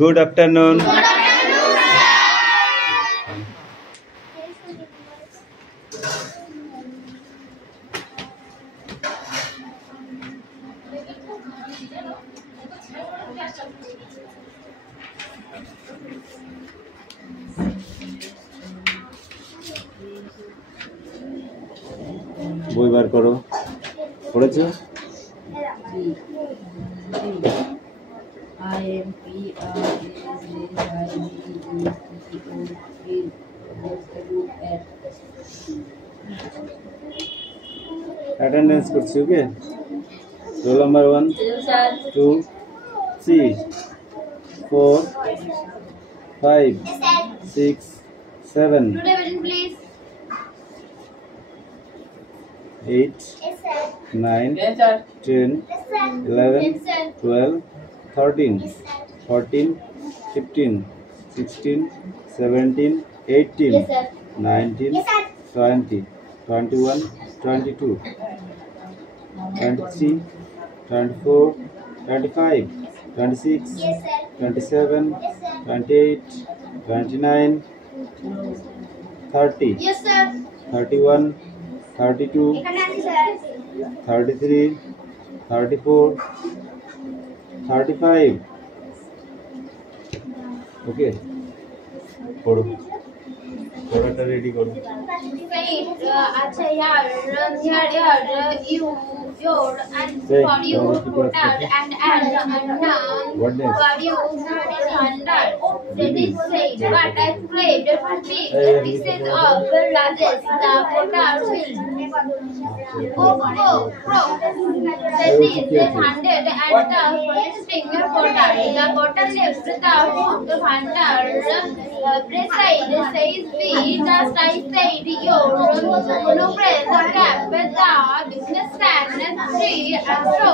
Good afternoon. বই বার করো। পড়েছো? অ্যাটেন্ডেন্স করছি। ওকে, রোল নাম্বার 1 2 3 4 5 6 7 8 9 10 11 12 13 14 15 16 17 18 19 20 21 22 23 24 25 26 27 28 29 30 31 32 33 34 35 ওকে, পড়ো। পড়াটা রেডি করো। আচ্ছা यार you your and for you total and What next? for you thunder that is said but I played for me pieces of largest the total will that is the 100 and the finger total the total left the thunder precise says B just I said your no friend the cap with the business stand 3 astro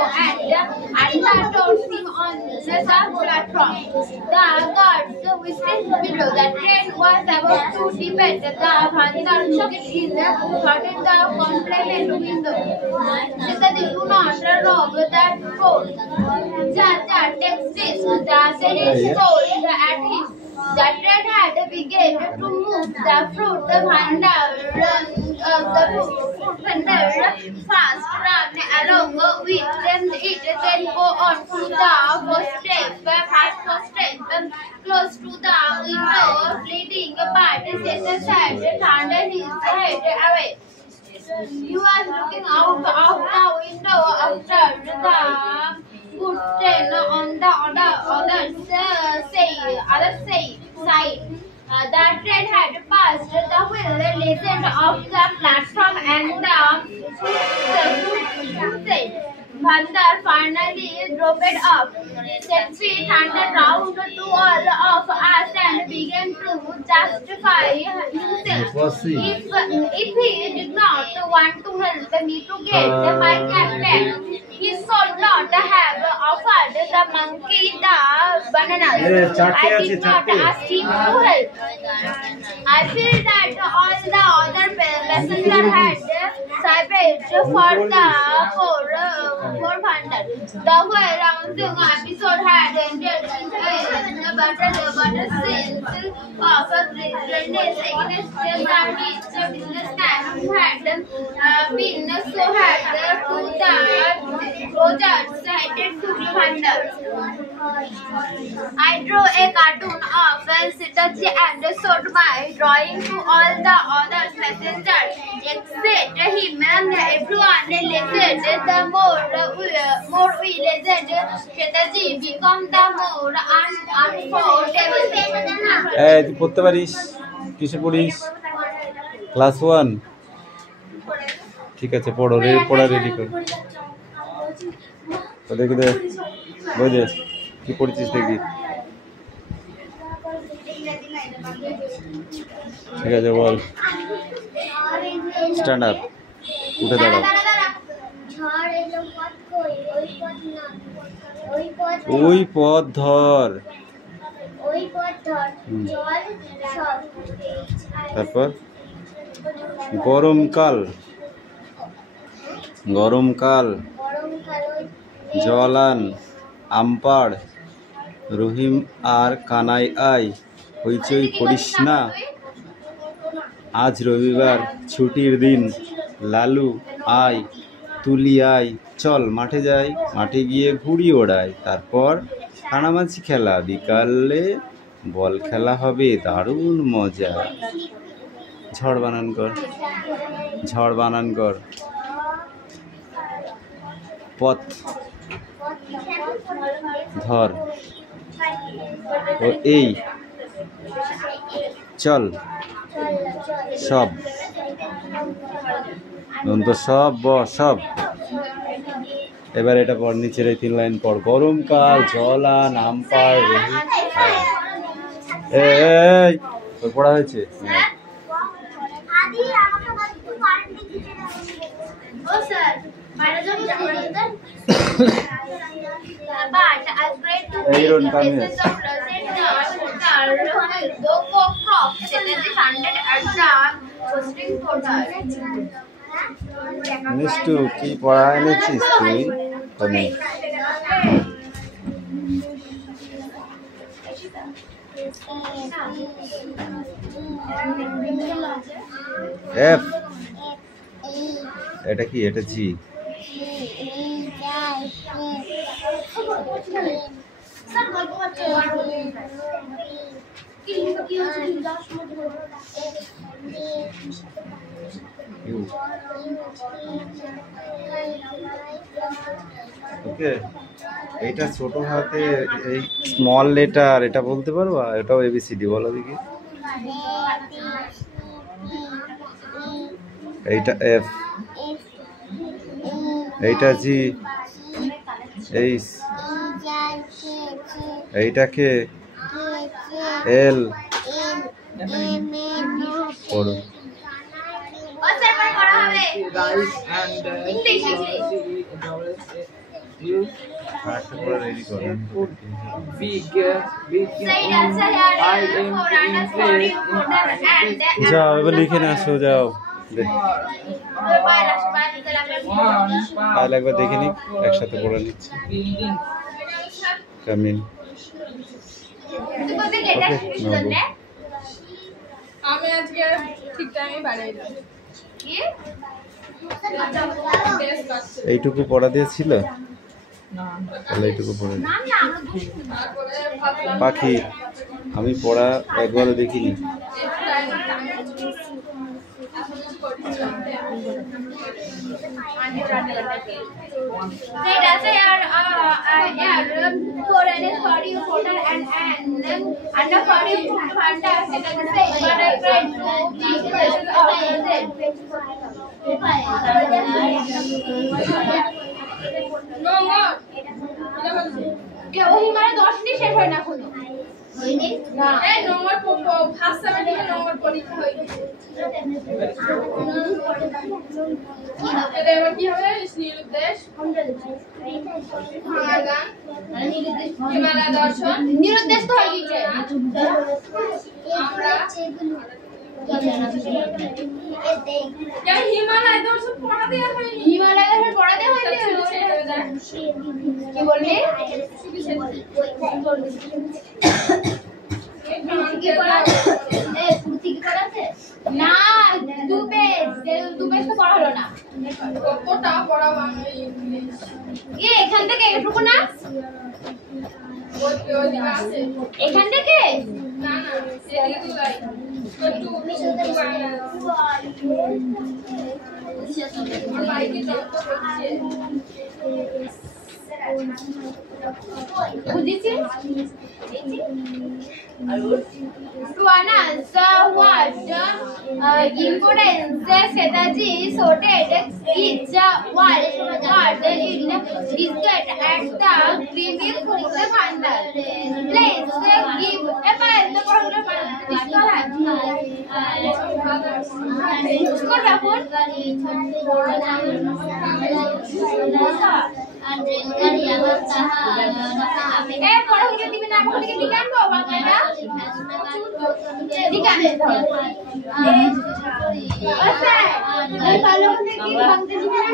and told him on the platform. The guards witnessed below. The train was about to depart. The thunder shook in the compartment window. They do not rob that phone. Just text this. The series told at him. The train had begun to move the fruit vendor fast run along with them. It then go on to the first step, close to the window, leading but set aside, turned his head away. He was looking out of the window after the good train on the other side. The train had passed the wheel legend of the platform and the said. Vandar finally drove it up. Sexy turned around to all of us and began to justify himself. If he did not want to help me to get my captain, he should not have offered the monkey the bananas. I did not ask him to help. I feel that all the other passengers had separate for the for Thunder. The way around the episode had ended in the butter scenes of a Renee's against the businessman who had been so had to the Rogers headed to Thunder. I drew a cartoon of Sitaji and showed my drawing to all the other passengers except him, and everyone listened. The more we listened, Sitaji became the more unforgettable. এই তুই পড়তে পারিস? কিসে পড়িস? Class 1। ঠিক আছে, পড়ো। পড়া রেডি কর। দেখি দে, বই দে, কি পড়ছিস দেখি। ঠিক আছে, বল। স্ট্যান্ড আপ, উঠে দাঁড়াও। ওই পথ ধর। তারপর গরমকাল। গরমকাল, জলান, আমপাড়, রহিম আর কানাই আয়, হইচই করিস না, আজ রবিবার ছুটির দিন, লালু আয়, তুলি আয়, চল মাঠে যাই, মাঠে গিয়ে ঘুড়ি ওড়াই, তারপর কানামাছি খেলা, বিকালে বল খেলা হবে, দারুণ মজা। ঝড় বানান কর, ঝড় বানান কর। পথ, ধর, ও এই, চল, সব, দন্ত সব, সব। এবার এটা পর, নিচের এই 3 লাইন পর। গরমকাল, জলান, আমপাড়, রহিম। এই পড়া হয়েছে। মিষ্টু, কি পড়া এনেছিস তুই? এফ, এটা কি? এটা জি। ওকে, এইটা ছোট হাতে এই স্মল লেটার, এটা বলতে পারবা? এটাও এবিসিডি, বলো দেখি। এইটা এফ, এইটা জি, এইচ, এইটাকে এল। পড়ো। যাও এবার লিখে না আসো, যাও তাহলে একবার দেখে নি, একসাথে পড়ে নিচ্ছি। কামিন। আমি আজকে ঠিক টাইমে বাড়াই দিই। এইটুকু পড়া দিয়েছিল, তাহলে এইটুকু পড়ে। পাখি, আমি পড়া একবারও দেখিনি। ওই মানে 10 মিনিট শেষ হয় না কোনো। না, এই নম্বর ফার্স্ট সেমিস্টারে নম্বর পরীক্ষা হয়ে গেছে। এবার কি হবে? নিরুদ্দেশ, সমাধান, হিমালয় দর্শন। নিরুদ্দেশ তো হয়ে গেছে। আমরা হিমালয় দর্শন পড়া দেওয়া হয়নি। হিমালয় দর্শন পড়া দেওয়া হয়নি। কি বললি? না, দু পেজ তো পড়া হলো না। কতটা পড়াবো আমি? এখান থেকে এটুকু না, এখান থেকে না না, এদিকে লাই একটু বাইকে যন্ত্র করছে। বুঝেছি। To answer what importance Setaji sorted each word in biscuit at the creamy fruit bundle. Please give a pen the বড় হয়ে দিবে না আমাকে দিকে আনবো বাংলাটা দিকে আনতে হবে আচ্ছা এই ভালো করে কি ভাঙতে দিবে না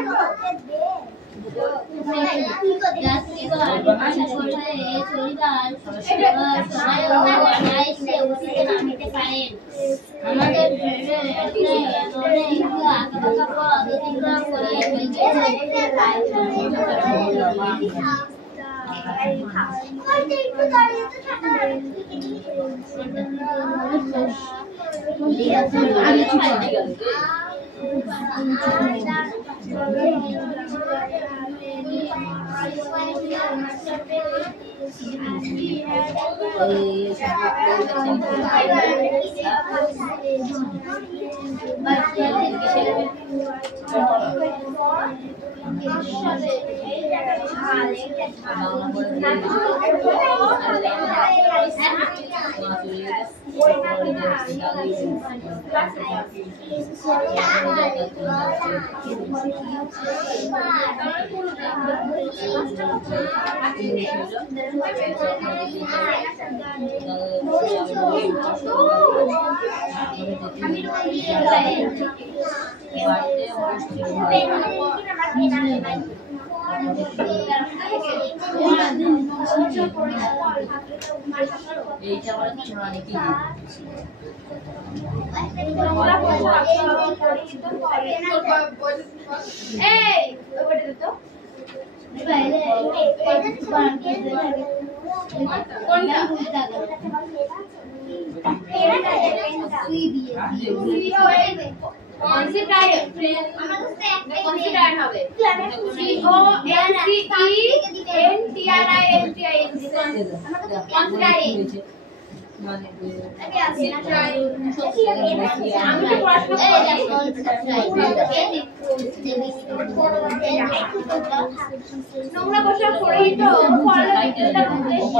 নোংরা পোশাক পরিহিত ফলবিক্রেতার উদ্দেশ্যে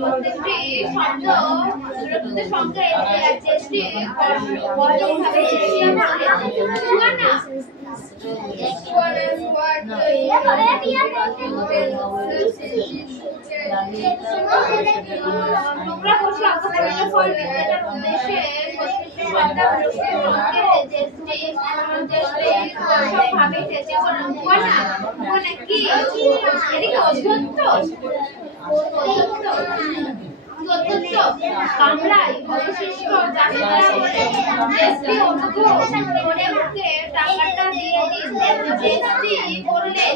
প্রত্যেকটি শব্দ প্রত্যেক সংখ্যা চেষ্টি বর্জনভাবে নোংরা পোশাক পরিহিত ফলবিক্রেতার উদ্দেশ্যে প্রত্যেকটি শব্দ চেষ্টি মানে কি এদিকে অধ্যত্ত বাংলায় অবশিষ্ট যাত্রা বলে দেশটি অনুভব করে ওকে টাকাটা দিয়ে দিন দেশটি বললেন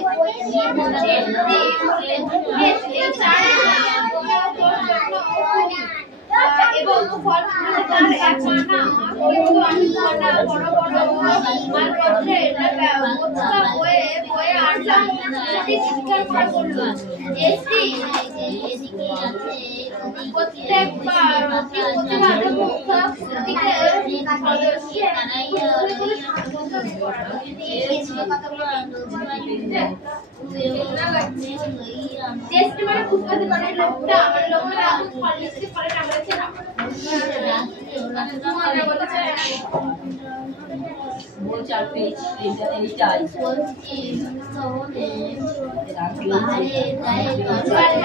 বেশ এই চার এবং ফল তার এক মানা কিন্তু আমি মানা বড় বড় মালপত্রে বয়ে আনলাম সেটি চিৎকার করে বলল এসি প্রত্যেকবার প্রতিবাদের মুখ দিকে টেস্ট মানে বুঝতে পারে লোকটা মানে লোকটা ফল লিখতে পারে না বলেছে না আমরা বলতে वो चार पेज এইটা বলছি সবনে বাহারে যায়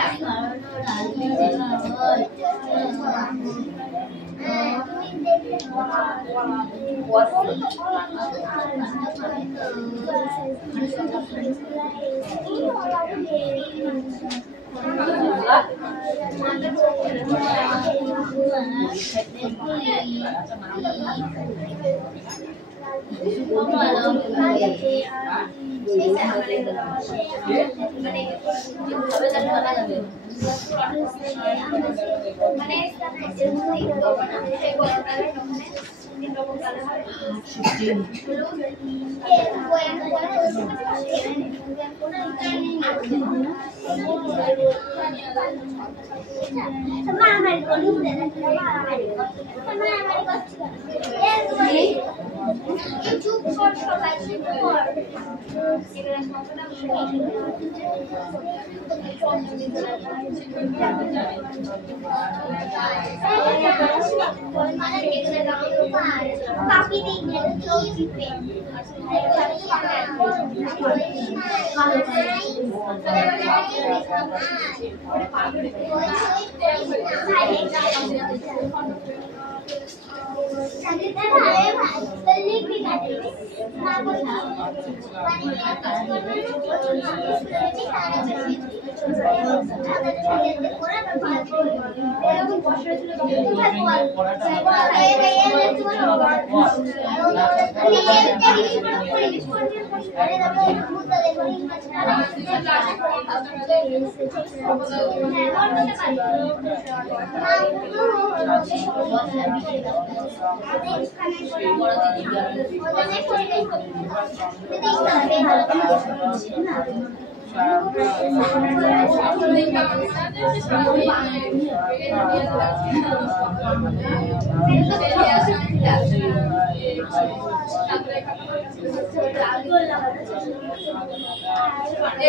চুপ কর সবাই চুপ কর কাপি দিয়ে চোখ চিপে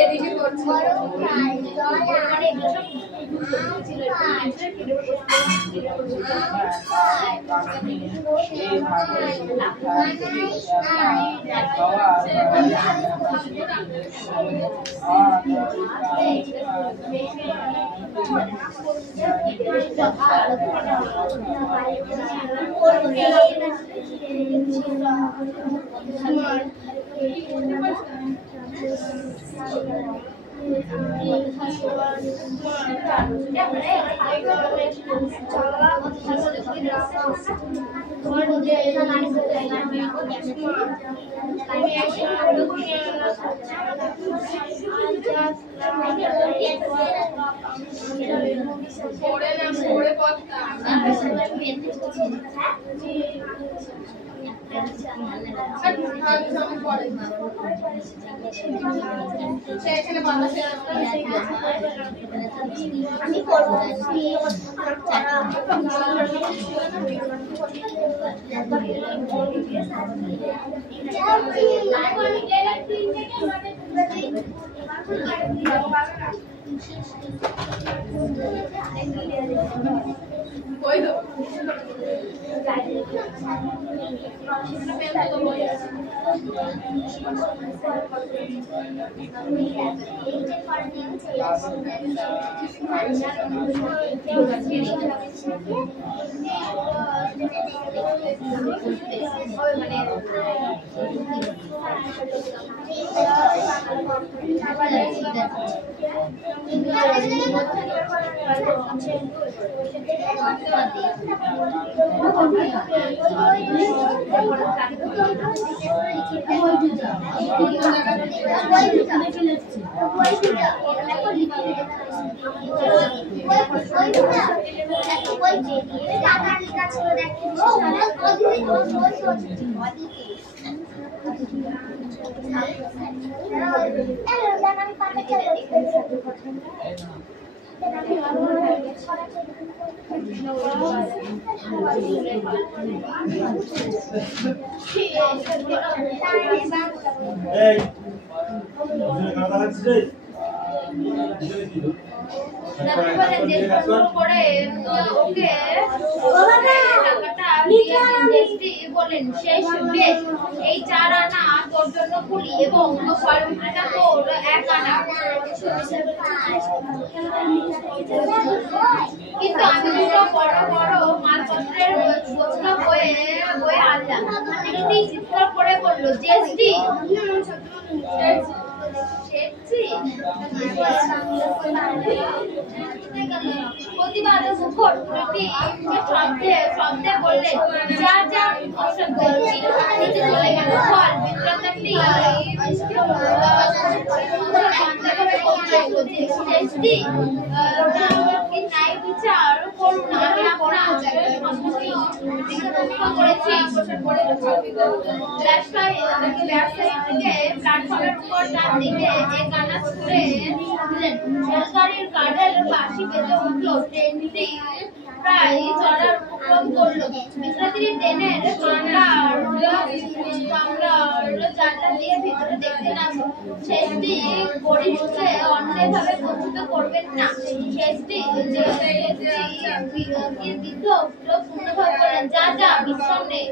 এদিকে করছি কিন্তু আমি দুটো বড় বড় মালপত্রের বোঝা বয়ে আনলাম। দিদি চিৎকার করে বলল, জেসি প্রতিবাদ মুখর শব্দে বললেন, যা যা অসভ্য নিচে চলে গেল। ফল বিক্রেতাটি ন্যায় বিচার করুন, আমি আপনার ব্যবসায়ীটিকে প্ল্যাটফর্মের উপর তার দিকে এক আনা ছুড়ে দিলেন। রেলগাড়ির গার্ডের বাঁশি বেজে উঠল। ট্রেনটি প্রায় চড়ার উপক্রম করলো। বিদ্যার্থী ট্রেনের কামরার জানলা দিয়ে ভিতরে দেখতে লাগলো। শেষটি বরিশকে অন্যায়ভাবে বঞ্চিত করবেন না। শেষটি বৃদ্ধ পূর্ণভাবে বললেন, যা যা বিশ্রাম নেই।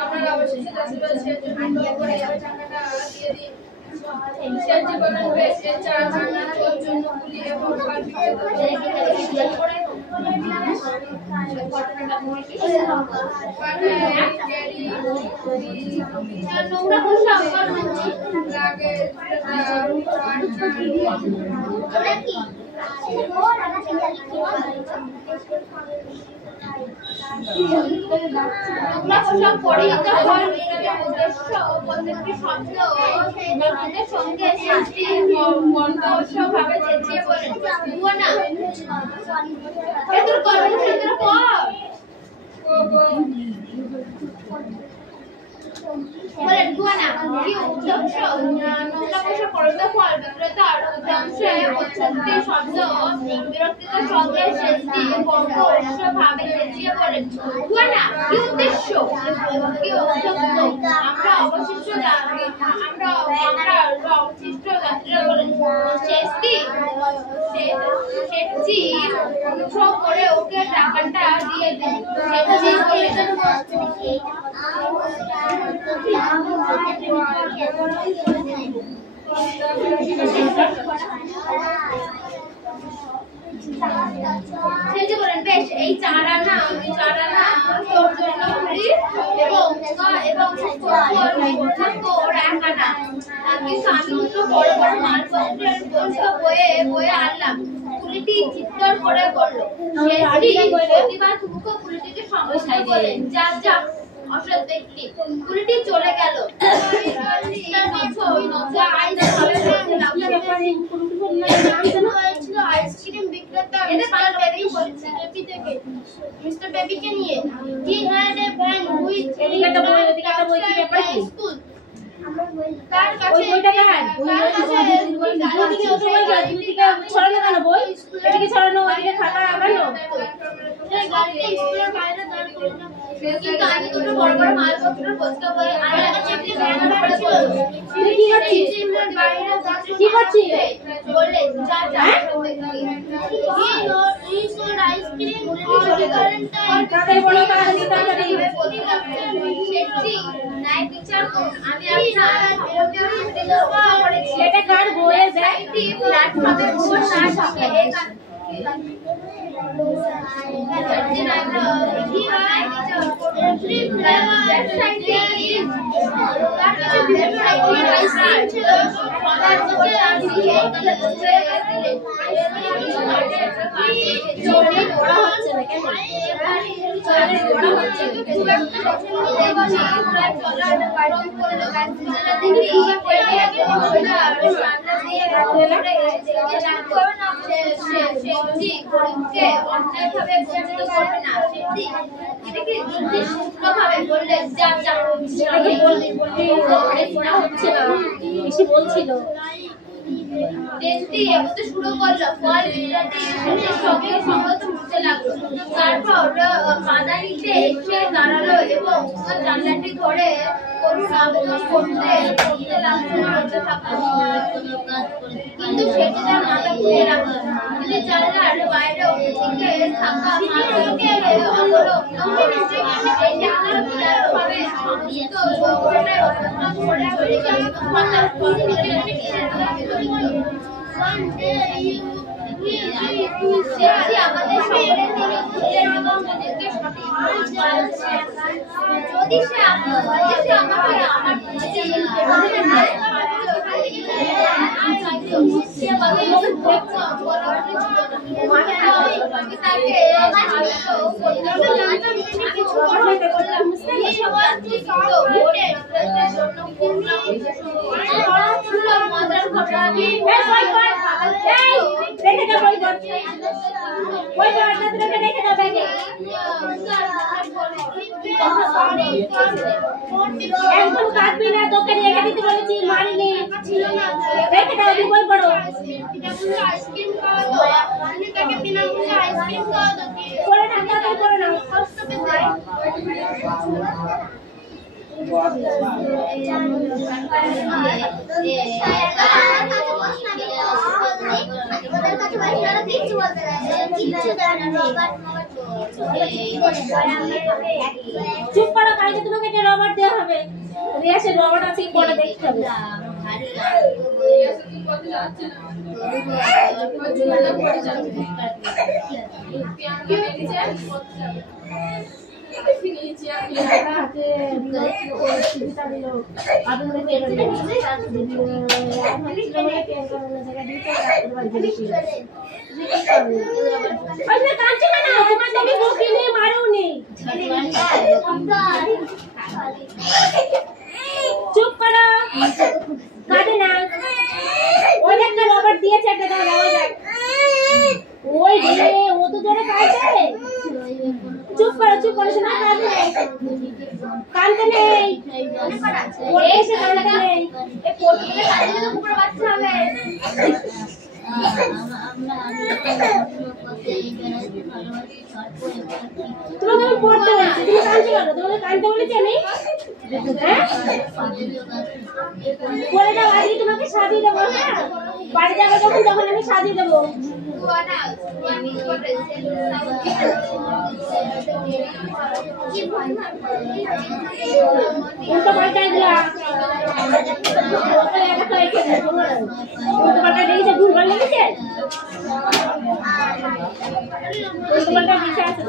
আমরা অবশেষে চাষিবাসের জন্য টাকাটা দিয়ে দিই। সে জীবনে হয়েছে চার ভাঙা জন্য গুলি এবং সঙ্গে ভাবে চেঁচিয়ে বলেন, না এদের কর বলেন গুয়ানা কি উদ্দেশ্য নোংরা পোশাক পরতে ফল বিক্রেতার উদ্দেশ্যে উচ্চতে শব্দ বিরক্তির সঙ্গে শেষটি বঙ্গ ভাবে চেঁচিয়ে বলেন, গুয়ানা কি উদ্দেশ্য কি উদ্দেশ্য আমরা অবশিষ্ট যাত্রীরা বলেন, শেষটি শেষটি অনুভব করে ওকে টাকাটা দিয়ে দেন। শেষটি বলেন, বেশ এই চারানা তোর জন্য এবং কিন্তু আমি দুটো বড় বড় মালপত্রের বয়ে আনলাম। পুলিটি চিৎকার করে বলল, প্রতিবাদ মুখ পুলিটিকে সমস্যায় বলেন, যা যা অসৎ ব্যক্তি। পুলিটি চলে গেল। আইসক্রিম বিক্রেতা মিস্টার বেবিকে নিয়ে he had a van with school তার কাছে ছড়ানো বই এদিকে ছড়ানো ওদিকে খাতা লাগানো গাড়িটা স্কুলের বাইরে দাঁড় করানো। কিন্তু আমি দুটো বড় বড় মালপত্রের বস্তা বয়ে কি করছিস বললে, যা যা বলছিল ট্রেনটি এগোতে শুরু করলো। ফল সঙ্গে সঙ্গত উঠতে লাগলো। তারপর কাদানিতে এসে দাঁড়ালো এবং জানলাটি ধরে করুণ আবেদন করতে লাগলো। কিন্তু সেটি তার মাথা ঘুরে রাখলো। তিনি জানলার বাইরে দিকে থাকা মানুষকে অবলম্বন যদি সে আমাকে একদম কাটবি না, তোকে রেখে দিতে বলেছি, মারিনি। রেখে দাও, তুমি বই পড়ো। আইসক্রিম খাওয়া দাও, আমি তাকে বিনা মূল্যে আইসক্রিম খাওয়া দাও। করে না, তাড়াতাড়ি করে না। চুপ করো, কালকে তোমাকে একটা রবার দেওয়া হবে। রিয়াসের রবার আছে কি পরে দেখতে হবে। চুপ করো, কাঁদে না। ওই একটা রবার দিয়েছে, একটা দাও, দেওয়া যায়। ওই রে, ও তো জোরে কাঁদছে। চুপ করো, চুপ করো, শোনা, কাঁদে নেই, কাঁদতে নেই, ওরে এসে কাঁদতে নেই। এই পোটকে কাঁদলে তো উপরে বাচ্চা হবে। তোমাকে আমি পড়তে বলেছি, তুমি কাঁদছো কেন? তোমাকে কাঁদতে বলেছি আমি? হ্যাঁ, বলে দাও, আজকে তোমাকে সাজিয়ে দেবো। হ্যাঁ, বাড়ি যাবে যখন, তখন আমি সাজিয়ে দেবো। উল্টো পাল্টা এগুলা উল্টো পাল্টা লেগেছে, ভুলভাল লেগেছে, উল্টো পাল্টা দিচ্ছে আছে।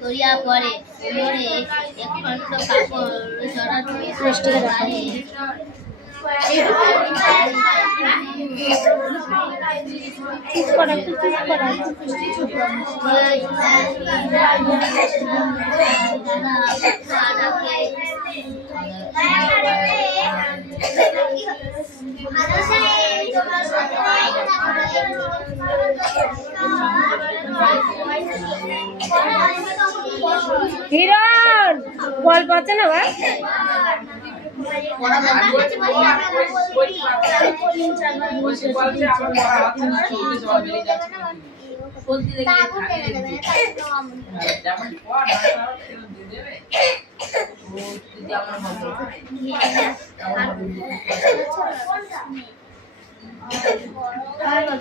করিয়া পরে পরে এক খণ্ড কাপড় জড়াতে পারে। হিরণ বল পাচ্ছে না বা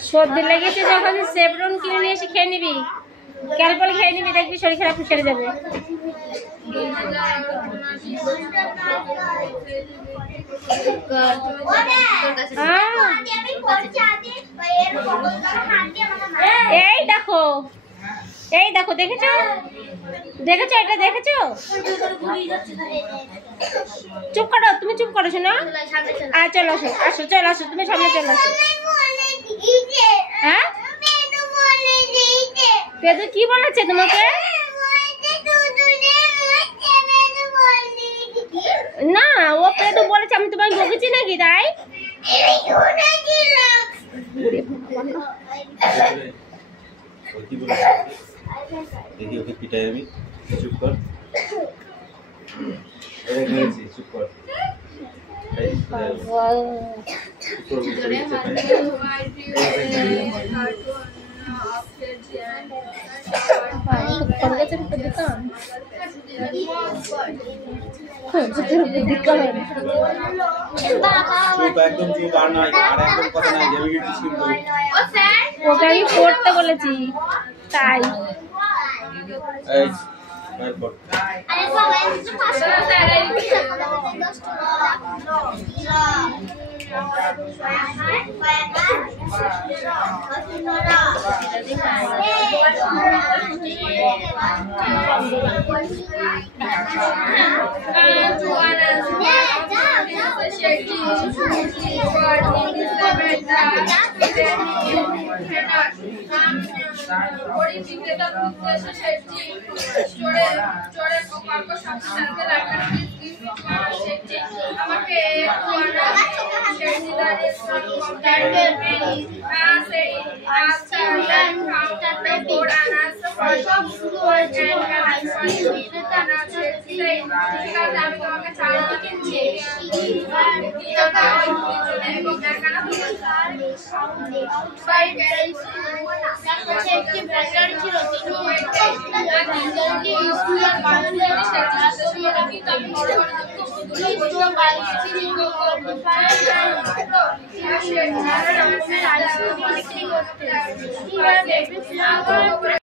সর্দি লেগেছে যখন সেভরন কিনে নিয়ে এসে খেয়ে নিবি, ক্যালপল খেয়ে নিবি, দেখবি শরীর খারাপ সেরে যাবে। এই দেখো, এই দেখো, দেখেছো দেখেছো, এটা দেখেছো? চুপ করো, তুমি চুপ করো, শোনো। আর চলো আসো, আসো, চলো আসো, তুমি সামনে চলো আসো। হ্যাঁ, পেদু কি বলেছে তোমাকে? না, ও পেদু বলেছে, আমি তোমায় বকেছি নাকি? তাই দেখি ওকে পিটাই আমি। চুপ কর, চুপ কর। একদম চুপ, আর নয়, আর একদম কথা নাই। ওকে আমি পড়তে বলেছি তাই। He